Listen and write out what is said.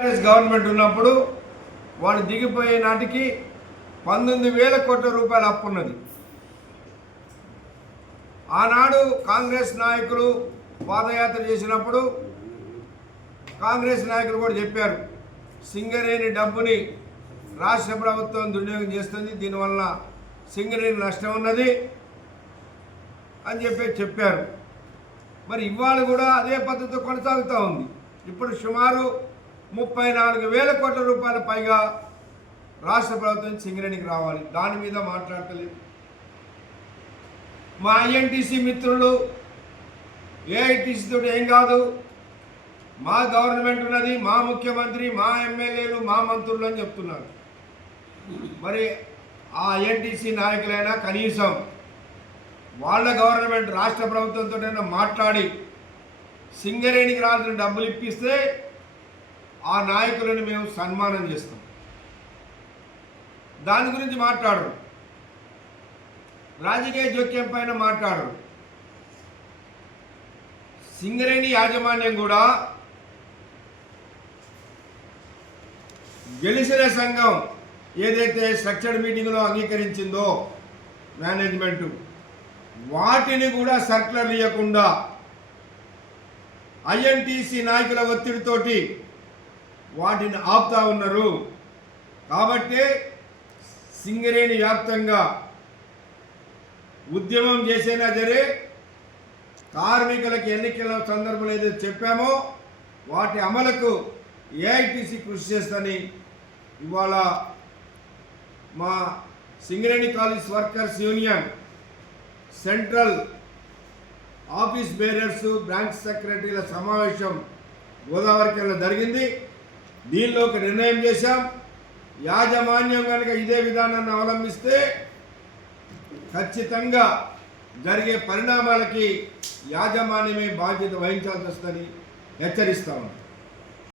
Government ఉన్నప్పుడు వాళ్ళు దిగిపోయే నాటికి 19,000 కోట్ల రూపాయల అప్పు ఉన్నది. ఆనాడు కాంగ్రెస్ నాయకులు పాదయాత్ర చేసినప్పుడు కాంగ్రెస్ నాయకులు కూడా చెప్పారు, సింగరేణి డబ్బుని రాష్ట్ర ప్రభుత్వం దుర్వినియోగం చేస్తుంది, దీనివల్ల సింగరేణి నష్టం ఉన్నది అని చెప్పారు. మరి ఇవాళ కూడా అదే పద్ధతి కొనసాగుతూ ఉంది. ఇప్పుడు సుమారు 34,000 కోట్ల రూపాయల పైగా రాష్ట్ర ప్రభుత్వం సింగరేణికి రావాలి. దాని మీద మాట్లాడతలేదు. మా ఐఎన్టీసీ మిత్రులు ఏఐటీసీ తోటి ఏం కాదు, మా గవర్నమెంట్ ఉన్నది, మా ముఖ్యమంత్రి, మా ఎమ్మెల్యేలు, మా మంత్రులు అని చెప్తున్నారు. మరి ఆ ఐఎన్టీసీ నాయకులైనా కనీసం వాళ్ళ గవర్నమెంట్ రాష్ట్ర ప్రభుత్వంతో మాట్లాడి సింగరేణికి రావాల్సిన డబ్బులు ఇప్పిస్తే ఆ నాయకులను మేము సన్మానం చేస్తాం. దాని గురించి మాట్లాడరు, రాజకీయ జోక్యం పైన మాట్లాడరు. సింగరేణి యాజమాన్యం కూడా గెలిచిన సంఘం ఏదైతే స్ట్రక్చర్డ్ మీటింగ్లో అంగీకరించిందో మేనేజ్మెంటు, వాటిని కూడా సర్కులర్ ఇవ్వకుండా ఐఎన్టీసీ నాయకుల ఒత్తిడితోటి వాటిని ఆపుతా ఉన్నారు. కాబట్టి సింగరేణి వ్యాప్తంగా ఉద్యమం చేసేనా సరే, కార్మికులకు ఎన్నికల సందర్భంలో ఏదైతే చెప్పామో వాటి అమలుకు ఏఐటీసీ కృషి చేస్తని ఇవాళ మా Singareni college workers union central office bearers branch సెక్రటరీల సమావేశం గోదావరిలో జరిగింది. దీనిలో ఒక నిర్ణయం చేశాం, యాజమాన్యం కనుక ఇదే విధానాన్ని అవలంబిస్తే ఖచ్చితంగా జరిగే పరిణామాలకి యాజమాన్యమే బాధ్యత వహించాల్సి వస్తుందని హెచ్చరిస్తా ఉన్నాం.